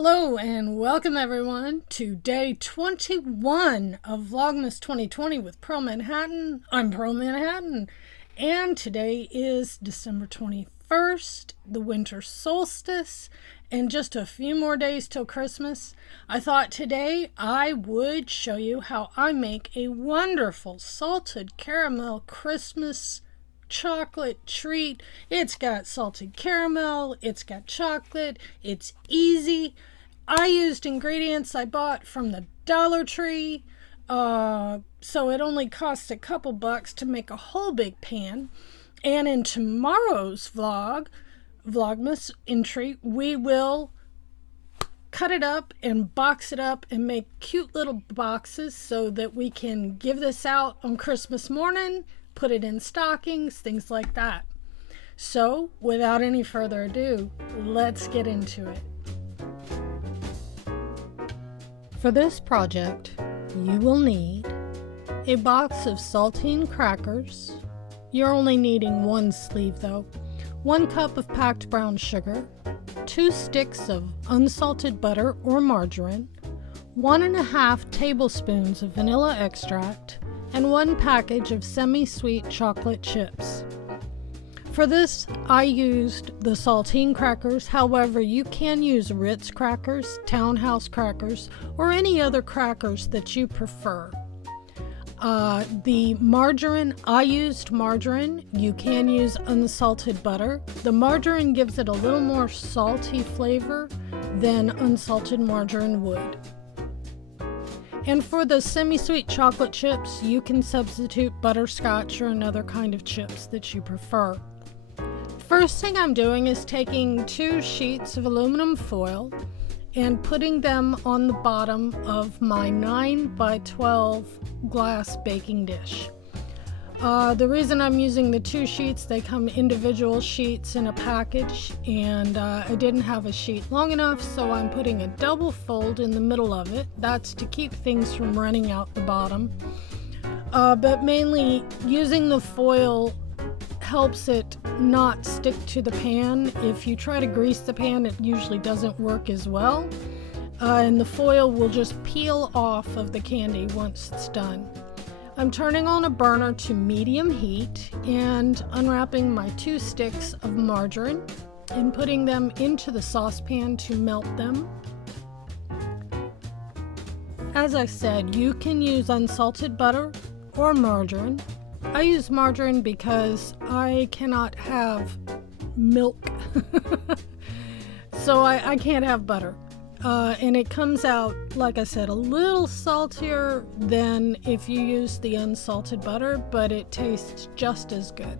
Hello and welcome everyone to day 21 of Vlogmas 2020 with Pearl Manhattan. I'm Pearl Manhattan and today is December 21st, the winter solstice, and just a few more days till Christmas. I thought today I would show you how I make a wonderful salted caramel Christmas chocolate treat. It's got salted caramel, it's got chocolate, it's easy. I used ingredients I bought from the Dollar Tree, so it only costs a couple bucks to make a whole big pan. And in tomorrow's Vlogmas entry, we will cut it up and box it up and make cute little boxes so that we can give this out on Christmas morning, put it in stockings, things like that. So, without any further ado, let's get into it. For this project, you will need a box of saltine crackers. You're only needing one sleeve though. 1 cup of packed brown sugar, 2 sticks of unsalted butter or margarine, 1.5 tablespoons of vanilla extract, and 1 package of semi-sweet chocolate chips. For this, I used the saltine crackers. However, you can use Ritz crackers, Townhouse crackers, or any other crackers that you prefer. The margarine, I used margarine. You can use unsalted butter. The margarine gives it a little more salty flavor than unsalted margarine would. And for the semi-sweet chocolate chips, you can substitute butterscotch or another kind of chips that you prefer. First thing I'm doing is taking 2 sheets of aluminum foil and putting them on the bottom of my 9 by 12 glass baking dish. The reason I'm using the 2 sheets, they come individual sheets in a package, and I didn't have a sheet long enough, so I'm putting a double fold in the middle of it. That's to keep things from running out the bottom. But mainly using the foil helps it not stick to the pan. If you try to grease the pan, it usually doesn't work as well. And the foil will just peel off of the candy once it's done. I'm turning on a burner to medium heat and unwrapping my 2 sticks of margarine and putting them into the saucepan to melt them. As I said, you can use unsalted butter or margarine. I use margarine because I cannot have milk, so I can't have butter. And it comes out, like I said, a little saltier than if you use the unsalted butter, but it tastes just as good.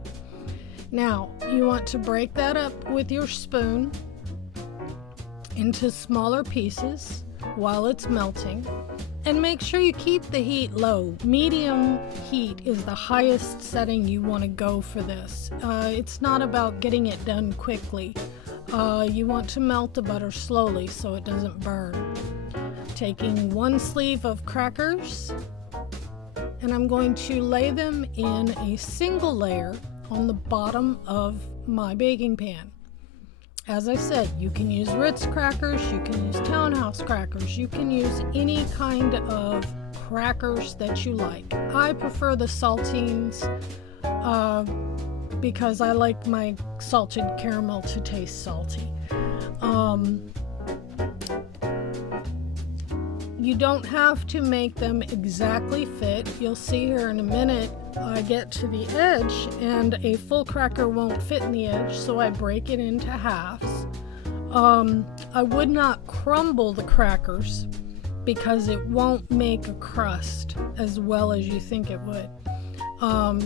Now, you want to break that up with your spoon into smaller pieces while it's melting. And make sure you keep the heat low. Medium heat is the highest setting you want to go for this. It's not about getting it done quickly. You want to melt the butter slowly so it doesn't burn. Taking 1 sleeve of crackers, and I'm going to lay them in a single layer on the bottom of my baking pan. As I said, you can use Ritz crackers, you can use Townhouse crackers, you can use any kind of crackers that you like. I prefer the saltines because I like my salted caramel to taste salty. You don't have to make them exactly fit. You'll see here in a minute I get to the edge and a full cracker won't fit in the edge, so I break it into halves. I would not crumble the crackers because it won't make a crust as well as you think it would.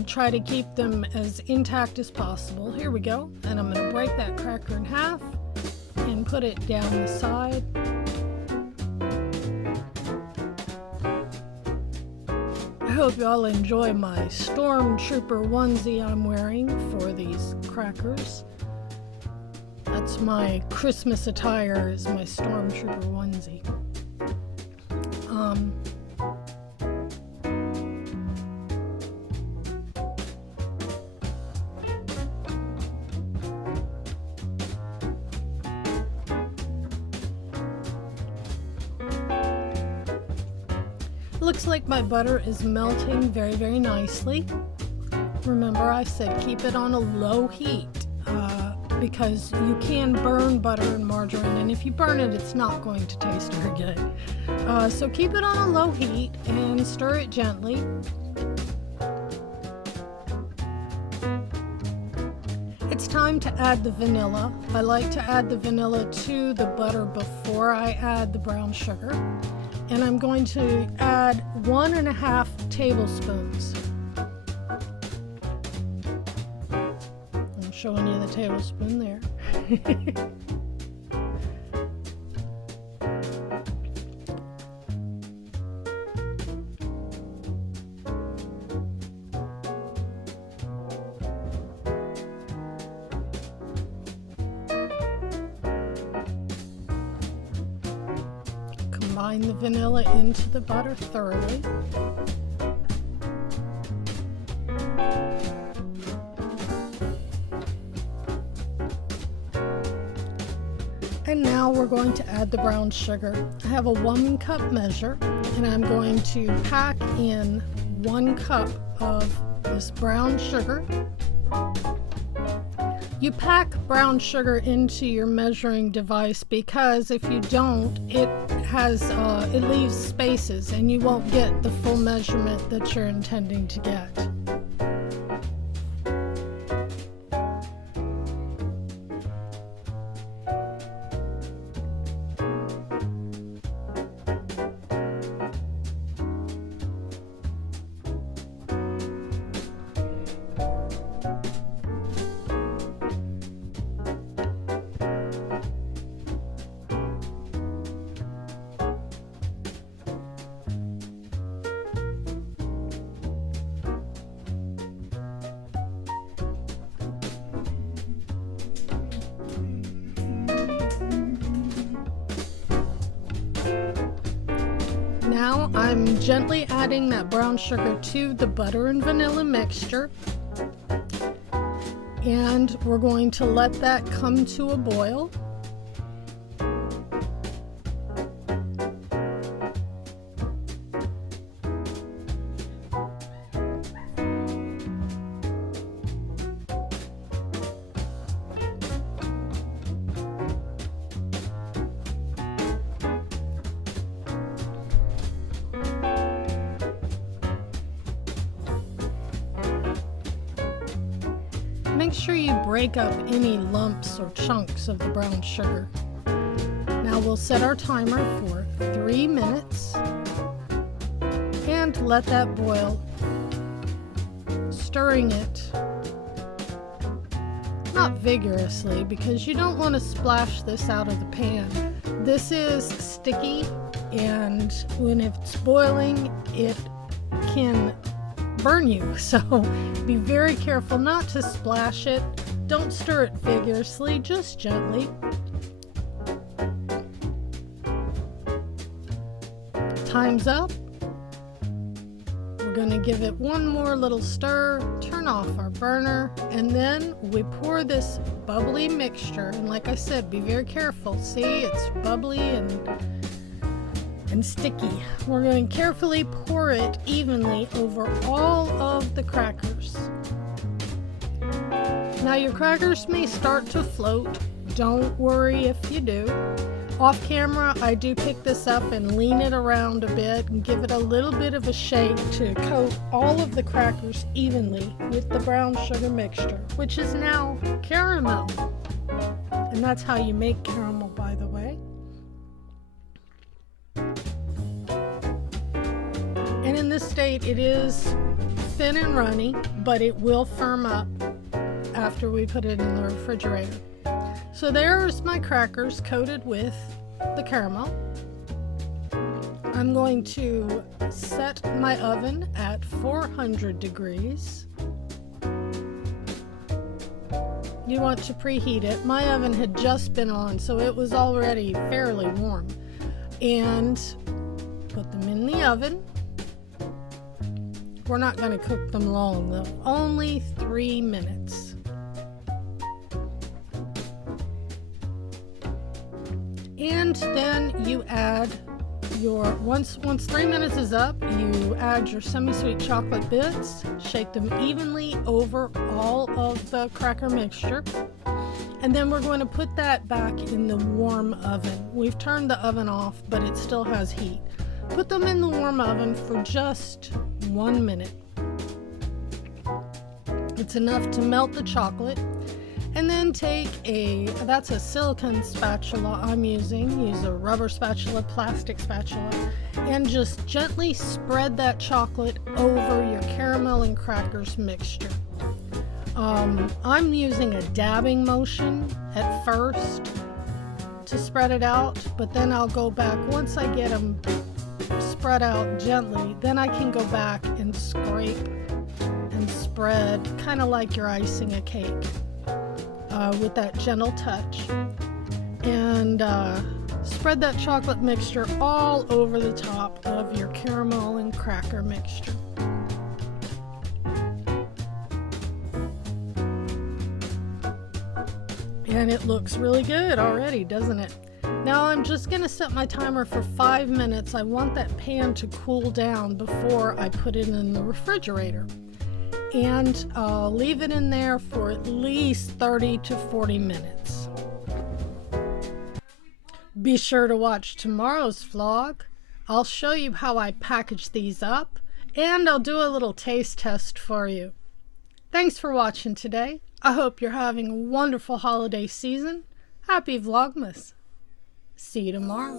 Try to keep them as intact as possible. Here we go. And I'm going to break that cracker in half and put it down the side. I hope y'all enjoy my stormtrooper onesie I'm wearing for these crackers. That's my Christmas attire, is my stormtrooper onesie. Looks like my butter is melting very, very nicely. Remember, I said keep it on a low heat because you can burn butter and margarine, and if you burn it, it's not going to taste very good. So keep it on a low heat and stir it gently. It's time to add the vanilla. I like to add the vanilla to the butter before I add the brown sugar. And I'm going to add 1.5 tablespoons. I'm showing you the tablespoon there. Combine the vanilla into the butter thoroughly. And now we're going to add the brown sugar. I have a 1 cup measure, and I'm going to pack in 1 cup of this brown sugar. You pack brown sugar into your measuring device because if you don't, it leaves spaces and you won't get the full measurement that you're intending to get. Now I'm gently adding that brown sugar to the butter and vanilla mixture, and we're going to let that come to a boil. Make sure you break up any lumps or chunks of the brown sugar. Now we'll set our timer for 3 minutes and let that boil, stirring it not vigorously because you don't want to splash this out of the pan. This is sticky, and when it's boiling, it can burn you, so be very careful not to splash it. Don't stir it vigorously, just gently. Time's up. We're going to give it one more little stir, turn off our burner, and then we pour this bubbly mixture. And like I said, be very careful. See, it's bubbly and sticky. We're going to carefully pour it evenly over all of the crackers. Now your crackers may start to float. Don't worry if you do. Off camera, I do pick this up and lean it around a bit and give it a little bit of a shake to coat all of the crackers evenly with the brown sugar mixture, which is now caramel. And that's how you make caramel, by the way. And in this state, it is thin and runny, but it will firm up after we put it in the refrigerator. So there's my crackers coated with the caramel. I'm going to set my oven at 400 degrees. You want to preheat it. My oven had just been on, so it was already fairly warm. And put them in the oven. We're not going to cook them long though, only 3 minutes. And then you add once 3 minutes is up, you add your semi-sweet chocolate bits, shake them evenly over all of the cracker mixture, and then we're going to put that back in the warm oven. We've turned the oven off, but it still has heat. Put them in the warm oven for just 1 minute. It's enough to melt the chocolate. And then that's a silicone spatula I'm using. Use a rubber spatula, plastic spatula, and just gently spread that chocolate over your caramel and crackers mixture. I'm using a dabbing motion at first to spread it out, but then I'll go back. Once I get them spread out gently, then I can go back and scrape and spread, kind of like you're icing a cake. With that gentle touch, and spread that chocolate mixture all over the top of your caramel and cracker mixture. And it looks really good already, doesn't it? Now I'm just going to set my timer for 5 minutes. I want that pan to cool down before I put it in the refrigerator. And I'll leave it in there for at least 30 to 40 minutes. Be sure to watch tomorrow's vlog. I'll show you how I package these up, and I'll do a little taste test for you. Thanks for watching today. I hope you're having a wonderful holiday season. Happy Vlogmas. See you tomorrow.